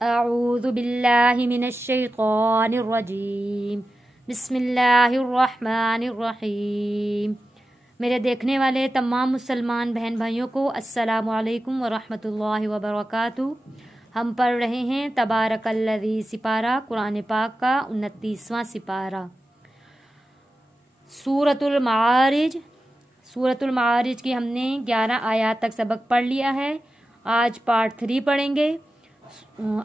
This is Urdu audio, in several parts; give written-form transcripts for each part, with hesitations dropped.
اعوذ باللہ من الشیطان الرجیم بسم اللہ الرحمن الرحیم۔ میرے دیکھنے والے تمام مسلمان بہن بھائیوں کو السلام علیکم ورحمۃ اللہ وبرکاتہ۔ ہم پڑھ رہے ہیں تبارک الذی سپارہ قرآن پاک کا 29واں سپارہ، سورۃ المعارج۔ سورۃ المعارج کی ہم نے 11 آیات تک سبق پڑھ لیا ہے۔ آج پارٹ 3 پڑھیں گے۔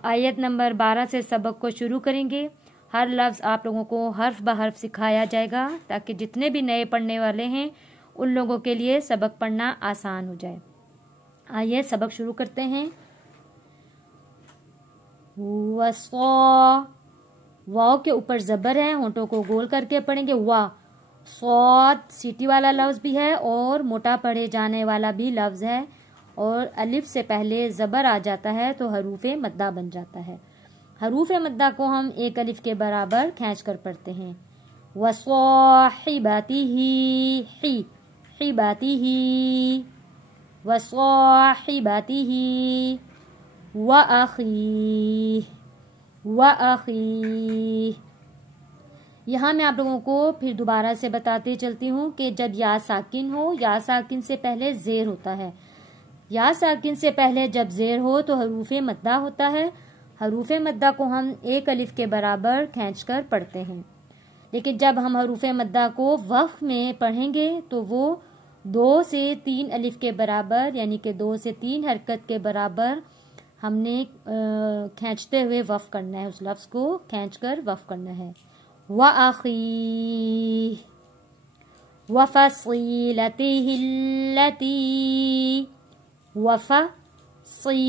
آیت نمبر 12 سے سبق کو شروع کریں گے۔ ہر لفظ آپ لوگوں کو حرف بحرف سکھایا جائے گا تاکہ جتنے بھی نئے پڑھنے والے ہیں ان لوگوں کے لیے سبق پڑھنا آسان ہو جائے۔ آئیے سبق شروع کرتے ہیں۔ وَصَا، واو کے اوپر زبر ہے، ہونٹوں کو گول کر کے پڑھیں گے۔ وا، صاد سیٹی والا لفظ بھی ہے اور موٹا پڑھے جانے والا بھی لفظ ہے، اور الف سے پہلے زبر آ جاتا ہے تو حروف مدہ بن جاتا ہے۔ حروف مدہ کو ہم ایک الف کے برابر کھینچ کر پڑھتے ہیں۔ وَصَاحِبَتِهِ، حی، حِبَتِهِ، وَصَاحِبَتِهِ، وَأَخِيهِ، وَأَخِيهِ۔ یہاں میں آپ لوگوں کو پھر دوبارہ سے بتاتے چلتی ہوں کہ جب یا ساکن ہو، یا ساکن سے پہلے زیر ہوتا ہے۔ یا ساکن سے پہلے جب زیر ہو تو حروف مدہ ہوتا ہے۔ حروف مدہ کو ہم ایک الف کے برابر کھینچ کر پڑھتے ہیں، لیکن جب ہم حروف مدہ کو وقف میں پڑھیں گے تو وہ 2 سے 3 الف کے برابر، یعنی کہ 2 سے 3 حرکت کے برابر ہم نے کھینچتے ہوئے وقف کرنا ہے، اس لفظ کو کھینچ کر وقف کرنا ہے۔ وَأَخِيهِ، وَفَصِيلَتِهِ الَّتِي، وَفَصِی،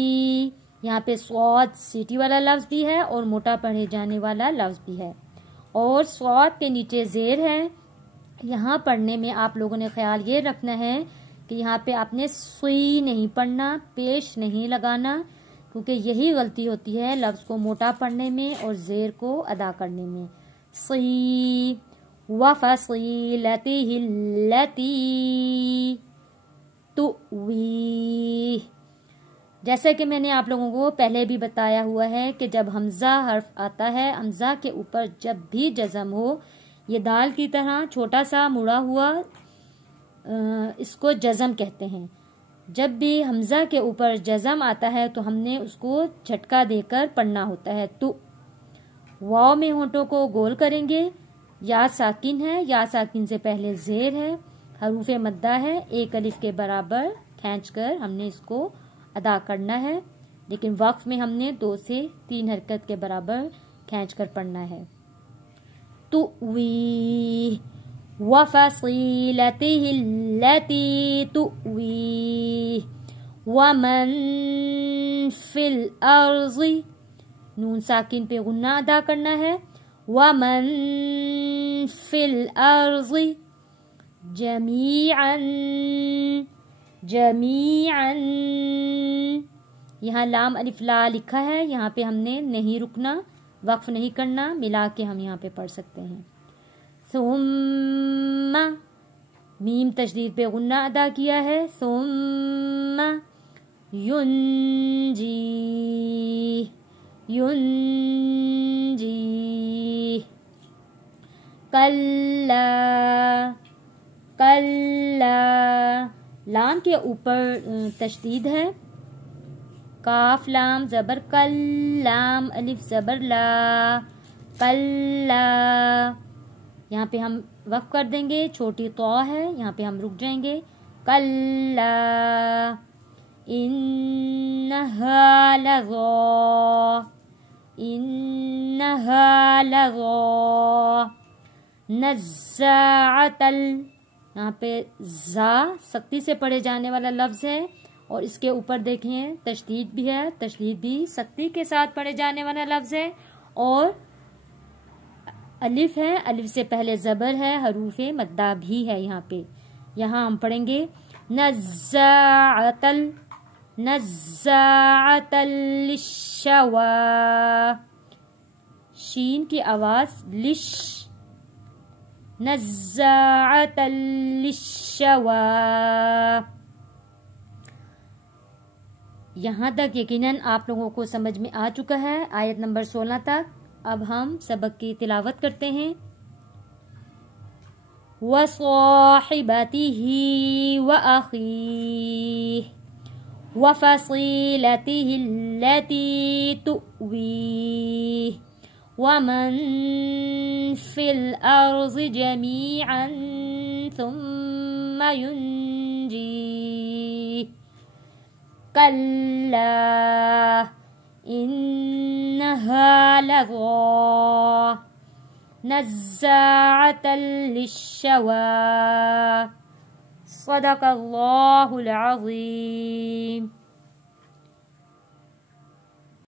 یہاں پہ صاد سیٹی والا لفظ بھی ہے اور موٹا پڑھے جانے والا لفظ بھی ہے، اور صاد کے نیچے زیر ہے۔ یہاں پڑھنے میں آپ لوگوں نے خیال یہ رکھنا ہے کہ یہاں پہ آپ نے سوئی نہیں پڑھنا، پیش نہیں لگانا، کیونکہ یہی غلطی ہوتی ہے لفظ کو موٹا پڑھنے میں اور زیر کو ادا کرنے میں۔ صی، وَفَصِيلَتِهِ الَّتِي تُؤْوِیہ۔ جیسے کہ میں نے آپ لوگوں کو پہلے بھی بتایا ہوا ہے کہ جب حمزہ حرف آتا ہے، حمزہ کے اوپر جب بھی جزم ہو، یہ دال کی طرح چھوٹا سا مڑا ہوا، اس کو جزم کہتے ہیں۔ جب بھی حمزہ کے اوپر جزم آتا ہے تو ہم نے اس کو جھٹکا دے کر پڑھنا ہوتا ہے۔ تو واو میں ہونٹوں کو گول کریں گے۔ یا ساکن ہے، یا ساکن سے پہلے زیر ہے، حروف مدہ ہے، ایک الف کے برابر کھینچ کر ہم نے اس کو ادا کرنا ہے، لیکن وقف میں ہم نے 2 سے 3 حرکت کے برابر کھینچ کر پڑھنا ہے۔ تُؤْوِیہ، وَفَصِيلَتِهِ الَّتِي تُؤْوِیہ، وَمَن فِی الْأَرْضِ، نون ساکن پہ غنہ ادا کرنا ہے۔ وَمَن فِی الْأَرْضِ جَمِيعًا، جَمِيعًا، یہاں لام الف لا لکھا ہے، یہاں پہ ہم نے نہیں رکنا، وقف نہیں کرنا، ملا کے ہم یہاں پہ پڑھ سکتے ہیں۔ ثم، میم تشدید پہ غنہ ادا کیا ہے۔ ثم ینجی، ینجی، کلا، کلا، لام کے اوپر تشدید ہے، کاف لام زبر کل، لام الف زبر لا، کلا، یہاں پہ ہم وقف کر دیں گے، چھوٹی طا ہے، یہاں پہ ہم رک جائیں گے۔ کلا انہا لظا، انہا لظا، نزاعۃ، یہاں پہ زا سختی سے پڑھے جانے والا لفظ ہے، اور اس کے اوپر دیکھیں تشدید بھی ہے، تشدید بھی سختی کے ساتھ پڑھے جانے والا لفظ ہے، اور الف ہے، الف سے پہلے زبر ہے، حروف مدہ بھی ہے یہاں پہ۔ یہاں ہم پڑھیں گے نزاعۃ، نزاعۃ للشوا، شین کی آواز لش، نزاعۃ للشوا۔ یہاں تک یقیناً آپ لوگوں کو سمجھ میں آ چکا ہے، آیت نمبر 16 تک۔ اب ہم سبق کی تلاوت کرتے ہیں۔ وَصَاحِبَتِهِ وَأَخِيهِ وَفَصِيلَتِهِ الَّتِي تُؤْوِيهِ وَمَن فِي الْأَرْضِ جَمِيعًا ثُمَّ يُنْجِيهِ كَلَّا إِنَّهَا لَظَىٰ نَزَّاعَةً لِلشَّوَىٰ صدق اللہ العظیم۔